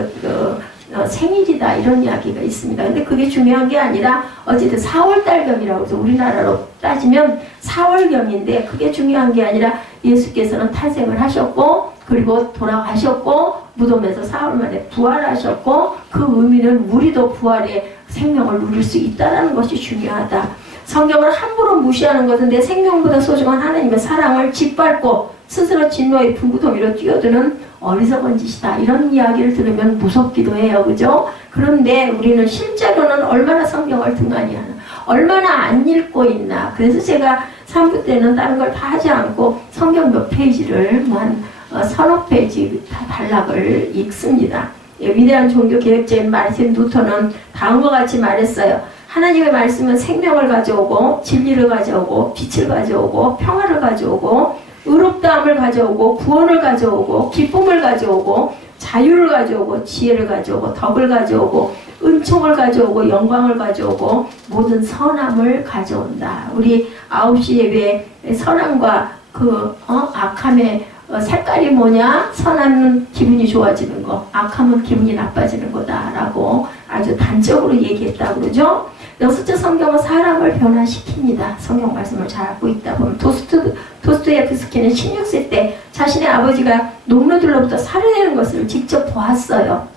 생일이다 이런 이야기가 있습니다. 근데 그게 중요한 게 아니라 어쨌든 4월달경이라고 해서 우리나라로 따지면 4월경인데 그게 중요한 게 아니라 예수께서는 탄생을 하셨고 그리고 돌아가셨고 무덤에서 4월 만에 부활하셨고 그 의미는 우리도 부활의 생명을 누릴 수 있다는 것이 중요하다. 성경을 함부로 무시하는 것은 내 생명보다 소중한 하나님의 사랑을 짓밟고 스스로 진노의 불구덩이로 뛰어드는 어리석은 짓이다. 이런 이야기를 들으면 무섭기도 해요. 그죠? 그런데 우리는 실제로는 얼마나 성경을 등한히 하나, 얼마나 안 읽고 있나. 그래서 제가 3부 때는 다른 걸 다 하지 않고 성경 몇 페이지를 한 서너 페이지 단락을 읽습니다. 위대한 종교 개혁자인 마르틴 루터는 다음과 같이 말했어요. 하나님의 말씀은 생명을 가져오고 진리를 가져오고 빛을 가져오고 평화를 가져오고 의롭다함을 가져오고 구원을 가져오고 기쁨을 가져오고 자유를 가져오고 지혜를 가져오고 덕을 가져오고 은총을 가져오고 영광을 가져오고 모든 선함을 가져온다. 우리 9시 예배에 선함과 악함의 색깔이 뭐냐? 선함은 기분이 좋아지는 거, 악함은 기분이 나빠지는 거다라고 아주 단적으로 얘기했다고 그러죠. 여섯째 성경은 사람을 변화시킵니다. 성경 말씀을 잘 알고 있다 보면 도스토예프스키는 16세 때 자신의 아버지가 농노들로부터 살해되는 것을 직접 보았어요.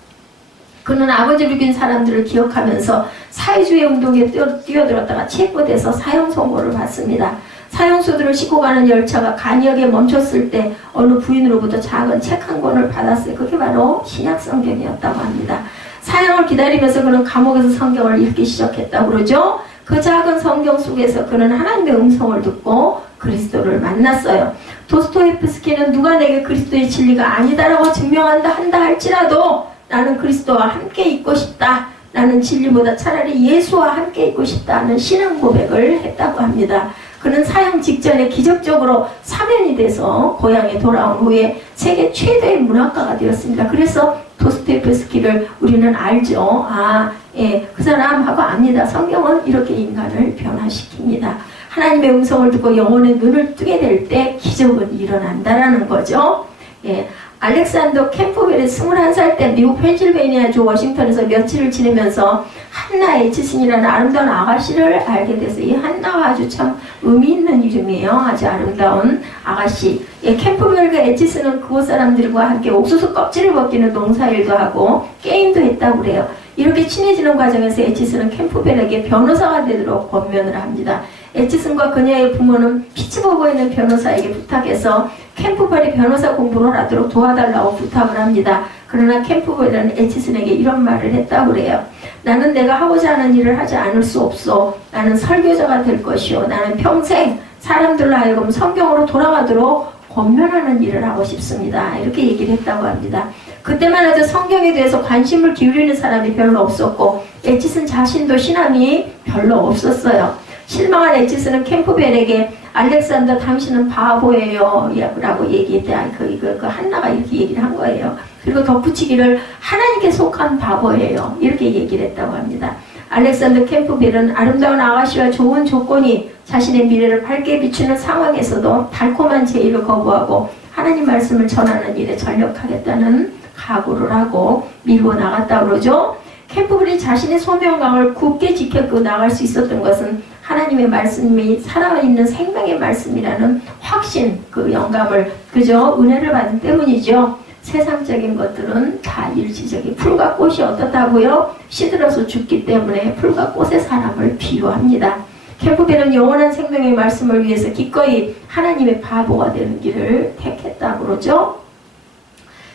그는 아버지를 죽인 사람들을 기억하면서 사회주의 운동에 뛰어들었다가 체포돼서 사형 선고를 받습니다. 사형수들을 싣고 가는 열차가 간역에 멈췄을 때 어느 부인으로부터 작은 책 한 권을 받았어요. 그게 바로 신약 성경이었다고 합니다. 사형을 기다리면서 그는 감옥에서 성경을 읽기 시작했다고 그러죠. 그 작은 성경 속에서 그는 하나님의 음성을 듣고 그리스도를 만났어요. 도스토예프스키는 누가 내게 그리스도의 진리가 아니다라고 증명한다 한다 할지라도 나는 그리스도와 함께 있고 싶다. 나는 진리보다 차라리 예수와 함께 있고 싶다는 신앙 고백을 했다고 합니다. 그는 사형 직전에 기적적으로 사면이 돼서 고향에 돌아온 후에 세계 최대의 문학가가 되었습니다. 그래서 도스토예프스키를 우리는 알죠. 그 사람하고 압니다. 성경은 이렇게 인간을 변화시킵니다. 하나님의 음성을 듣고 영혼의 눈을 뜨게 될 때 기적은 일어난다라는 거죠. 알렉산더 캠프벨이 21살 때 미국 펜실베이니아주 워싱턴에서 며칠을 지내면서 한나 에치슨이라는 아름다운 아가씨를 알게 돼서 이 한나가 아주 참 의미 있는 이름이에요. 아주 아름다운 아가씨. 예, 캠프벨과 에치슨은 그곳 사람들과 함께 옥수수 껍질을 벗기는 농사일도 하고 게임도 했다고 그래요. 이렇게 친해지는 과정에서 에치슨은 캠프벨에게 변호사가 되도록 권면을 합니다. 에치슨과 그녀의 부모는 피츠버그에 있는 변호사에게 부탁해서 캠프벨이 변호사 공부를 하도록 도와달라고 부탁을 합니다. 그러나 캠프벨은 에치슨에게 이런 말을 했다고 그래요. 나는 내가 하고자 하는 일을 하지 않을 수 없어. 나는 설교자가 될 것이요. 나는 평생 사람들로 하여금 성경으로 돌아가도록 권면하는 일을 하고 싶습니다. 이렇게 얘기를 했다고 합니다. 그때만 해도 성경에 대해서 관심을 기울이는 사람이 별로 없었고 에치슨 자신도 신앙이 별로 없었어요. 실망한 에치슨은 캠프벨에게 알렉산더 당신은 바보예요 라고 얘기했대. 그 한나가 이렇게 얘기를 한 거예요. 그리고 덧붙이기를 하나님께 속한 바보예요 이렇게 얘기를 했다고 합니다. 알렉산더 캠프벨은 아름다운 아가씨와 좋은 조건이 자신의 미래를 밝게 비추는 상황에서도 달콤한 제의를 거부하고 하나님 말씀을 전하는 일에 전력하겠다는 각오를 하고 밀고 나갔다고 그러죠. 캠프벨이 자신의 소명강을 굳게 지켜고 나갈 수 있었던 것은 하나님의 말씀이 살아있는 생명의 말씀이라는 확신, 그 영감을, 그저 은혜를 받은 때문이죠. 세상적인 것들은 다 일시적인. 풀과 꽃이 어떻다고요? 시들어서 죽기 때문에 풀과 꽃의 사람을 비유합니다. 캠프벨은 영원한 생명의 말씀을 위해서 기꺼이 하나님의 바보가 되는 길을 택했다고 그러죠.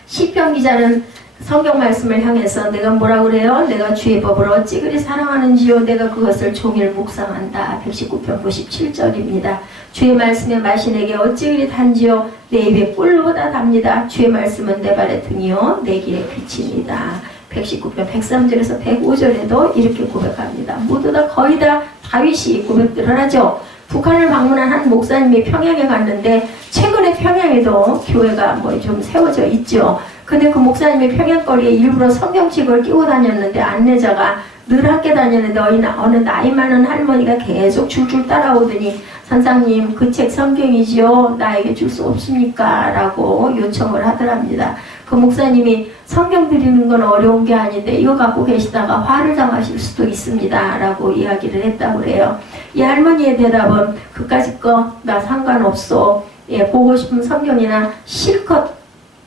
시편 기자는 성경 말씀을 향해서 내가 뭐라고 그래요? 내가 주의 법을 어찌 그리 사랑하는지요? 내가 그것을 종일 묵상한다. 119편 97절입니다. 주의 말씀에 마시 내게 어찌 그리 단지요? 내 입에 꿀보다 답니다. 주의 말씀은 내 발의 등이요 내 길의 빛입니다. 119편 103절에서 105절에도 이렇게 고백합니다. 모두 다 거의 다 다윗이 고백들을 하죠. 북한을 방문한 한 목사님이 평양에 갔는데 최근에 평양에도 교회가 뭐 좀 세워져 있죠. 근데 그 목사님이 평양거리에 일부러 성경책을 끼고 다녔는데 안내자가 늘 함께 다녔는데 어느 나이 많은 할머니가 계속 줄줄 따라오더니 선생님 그 책 성경이지요? 나에게 줄 수 없습니까? 라고 요청을 하더랍니다. 그 목사님이 성경 드리는 건 어려운 게 아닌데 이거 갖고 계시다가 화를 당하실 수도 있습니다. 라고 이야기를 했다고 그래요. 이 할머니의 대답은 그까짓 거 나 상관없어. 예, 보고 싶은 성경이나 실컷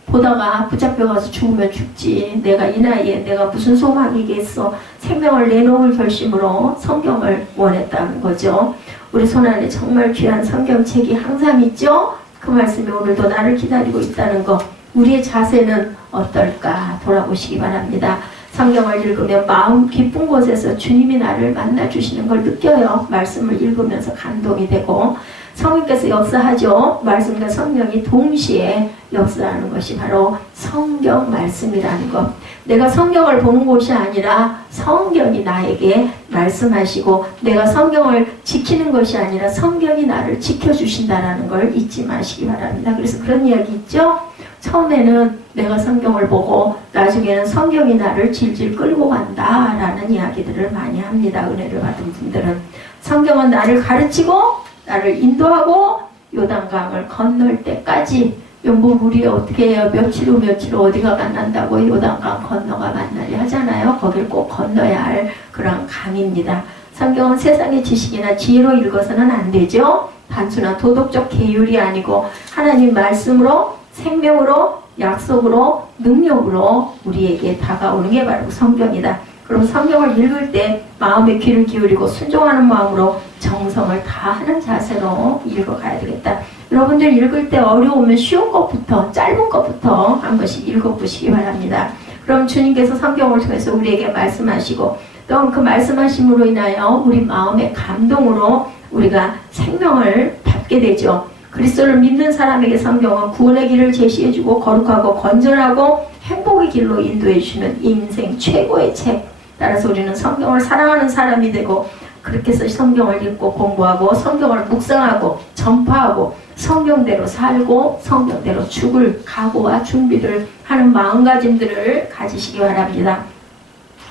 보다가 붙잡혀가서 죽으면 죽지. 내가 이 나이에 내가 무슨 소망이겠어. 생명을 내놓을 결심으로 성경을 원했다는 거죠. 우리 손안에 정말 귀한 성경책이 항상 있죠. 그 말씀이 오늘도 나를 기다리고 있다는 거. 우리의 자세는 어떨까 돌아보시기 바랍니다. 성경을 읽으면 마음 깊은 곳에서 주님이 나를 만나주시는 걸 느껴요. 말씀을 읽으면서 감동이 되고 성령께서 역사하죠. 말씀과 성령이 동시에 역사하는 것이 바로 성경 말씀이라는 것. 내가 성경을 보는 곳이 아니라 성경이 나에게 말씀하시고 내가 성경을 지키는 것이 아니라 성경이 나를 지켜주신다는 걸 잊지 마시기 바랍니다. 그래서 그런 이야기 있죠. 처음에는 내가 성경을 보고 나중에는 성경이 나를 질질 끌고 간다라는 이야기들을 많이 합니다. 은혜를 받은 분들은. 성경은 나를 가르치고 나를 인도하고 요단강을 건널 때까지 뭐 우리 어떻게 해요? 며칠 후 어디가 만난다고 요단강 건너가 만나려 하잖아요. 거길 꼭 건너야 할 그런 강입니다. 성경은 세상의 지식이나 지혜로 읽어서는 안 되죠. 단순한 도덕적 계율이 아니고 하나님 말씀으로 생명으로 약속으로 능력으로 우리에게 다가오는 게 바로 성경이다. 그럼 성경을 읽을 때 마음의 귀를 기울이고 순종하는 마음으로 정성을 다하는 자세로 읽어가야 되겠다. 여러분들 읽을 때 어려우면 쉬운 것부터 짧은 것부터 한 번씩 읽어보시기 바랍니다. 그럼 주님께서 성경을 통해서 우리에게 말씀하시고 또 그 말씀하심으로 인하여 우리 마음의 감동으로 우리가 생명을 받게 되죠. 그리스도를 믿는 사람에게 성경은 구원의 길을 제시해주고 거룩하고 건전하고 행복의 길로 인도해주는 인생 최고의 책. 따라서 우리는 성경을 사랑하는 사람이 되고 그렇게 해서 성경을 읽고 공부하고 성경을 묵상하고 전파하고 성경대로 살고 성경대로 죽을 각오와 준비를 하는 마음가짐들을 가지시기 바랍니다.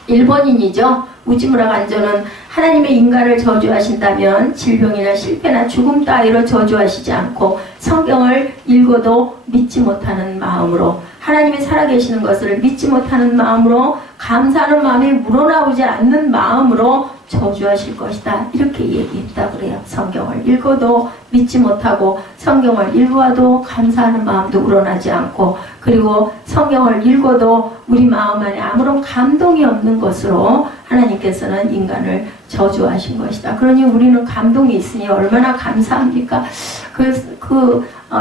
일본인이죠. 우지무라 간조는 하나님의 인간을 저주하신다면 질병이나 실패나 죽음 따위로 저주하시지 않고 성경을 읽어도 믿지 못하는 마음으로 하나님이 살아계시는 것을 믿지 못하는 마음으로, 감사하는 마음이 우러나오지 않는 마음으로 저주하실 것이다. 이렇게 얘기했다고 그래요. 성경을 읽어도 믿지 못하고, 성경을 읽어도 감사하는 마음도 우러나지 않고, 그리고 성경을 읽어도 우리 마음 안에 아무런 감동이 없는 것으로 하나님께서는 인간을 저주하신 것이다. 그러니 우리는 감동이 있으니 얼마나 감사합니까?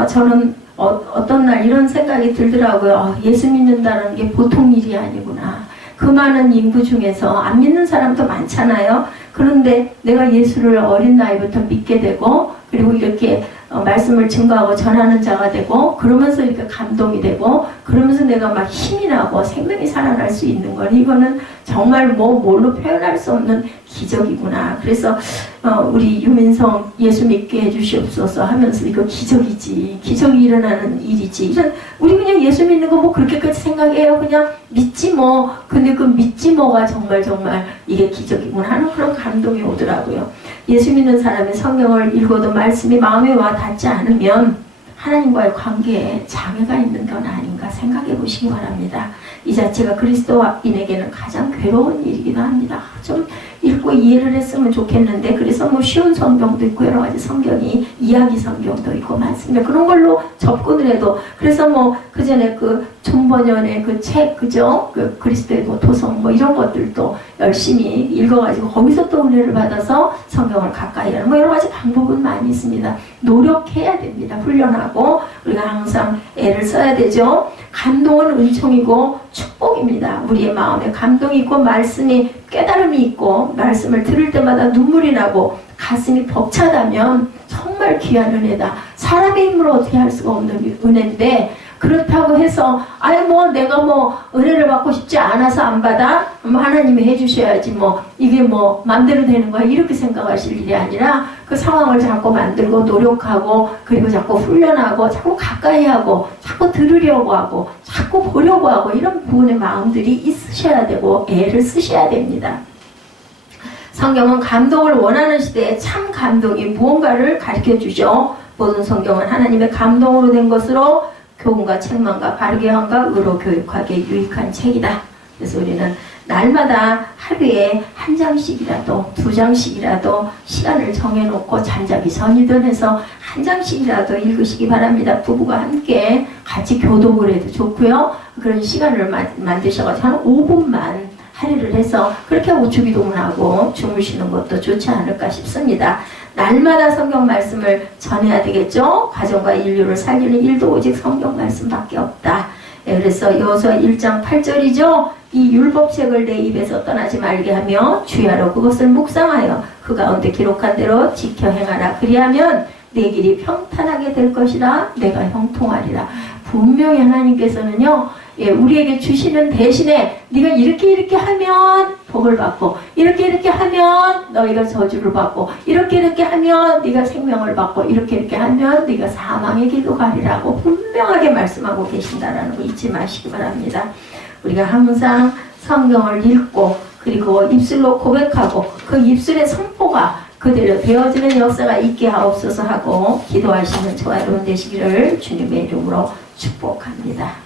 저는 어떤 날 이런 생각이 들더라고요. 예수 믿는다는 게 보통 일이 아니구나. 그 많은 인구 중에서 안 믿는 사람도 많잖아요. 그런데 내가 예수를 어린 나이부터 믿게 되고, 그리고 이렇게 말씀을 증거하고 전하는 자가 되고, 그러면서 이렇게 감동이 되고, 그러면서 내가 막 힘이 나고 생명이 살아날 수 있는 건, 이거는 정말 뭘로 표현할 수 없는 기적이구나. 그래서 우리 유민성 예수 믿게 해주시옵소서 하면서, 이거 기적이지, 기적이 일어나는 일이지, 우리 그냥 예수 믿는 거 뭐 그렇게까지 생각해요. 그냥 믿지 뭐. 근데 그 믿지 뭐가 정말 이게 기적이구나 하는 그런 감동이 오더라고요. 예수 믿는 사람이 성경을 읽어도 말씀이 마음에 와 닿지 않으면 하나님과의 관계에 장애가 있는 건 아닌가 생각해 보시기 바랍니다. 이 자체가 그리스도인에게는 가장 괴로운 일이기도 합니다. 좀 읽고 이해를 했으면 좋겠는데, 그래서 뭐 쉬운 성경도 있고 여러 가지 성경이, 이야기 성경도 있고 많습니다. 그런 걸로 접근을 해도, 그래서 뭐 그전에 그 존 버년의 그 책, 그죠? 그 그리스도의 도성 뭐 이런 것들도 열심히 읽어가지고 거기서 또 은혜를 받아서 성경을 가까이 하는 뭐 여러 가지 방법은 많이 있습니다. 노력해야 됩니다. 훈련하고 우리가 항상 애를 써야 되죠. 감동은 은총이고 축복입니다. 우리의 마음에 감동이 있고 말씀이 깨달음이 있고 말씀을 들을 때마다 눈물이 나고 가슴이 벅차다면 정말 귀한 은혜다. 사람의 힘으로 어떻게 할 수가 없는 은혜인데, 그렇다고 해서 내가 은혜를 받고 싶지 않아서 안 받아? 하나님이 해주셔야지 이게 맘대로 되는 거야, 이렇게 생각하실 일이 아니라, 그 상황을 자꾸 만들고 노력하고, 그리고 자꾸 훈련하고, 자꾸 가까이 하고, 자꾸 들으려고 하고, 자꾸 보려고 하고, 이런 부분의 마음들이 있으셔야 되고 애를 쓰셔야 됩니다. 성경은 감동을 원하는 시대에 참 감동이 무언가를 가르쳐주죠. 모든 성경은 하나님의 감동으로 된 것으로 교훈과 책망과 바르게 함과 의로 교육하기에 유익한 책이다. 그래서 우리는 날마다 하루에 한 장씩이라도, 두 장씩이라도 시간을 정해놓고 잠자기 전이든 해서 한 장씩이라도 읽으시기 바랍니다. 부부가 함께 같이 교독을 해도 좋고요. 그런 시간을 만드셔가지고 한 5분만 할애를 해서 그렇게 하고 주기도문하고 주무시는 것도 좋지 않을까 싶습니다. 날마다 성경 말씀을 전해야 되겠죠. 가정과 인류를 살리는 일도 오직 성경 말씀밖에 없다. 그래서 여호수아 1장 8절이죠. 이 율법책을 내 입에서 떠나지 말게 하며 주야로 그것을 묵상하여 그 가운데 기록한 대로 지켜 행하라. 그리하면 내 길이 평탄하게 될 것이라. 내가 형통하리라. 분명히 하나님께서는요, 우리에게 주시는 대신에 네가 이렇게 하면 복을 받고, 이렇게 하면 너희가 저주를 받고, 이렇게 하면 네가 생명을 받고, 이렇게 하면 네가 사망의 길로 가리라고 분명하게 말씀하고 계신다라는 거 잊지 마시기 바랍니다. 우리가 항상 성경을 읽고, 그리고 입술로 고백하고, 그 입술의 선포가 그대로 되어지는 역사가 있게 하옵소서 하고 기도하시는 저와 여러분 되시기를 주님의 이름으로 축복합니다.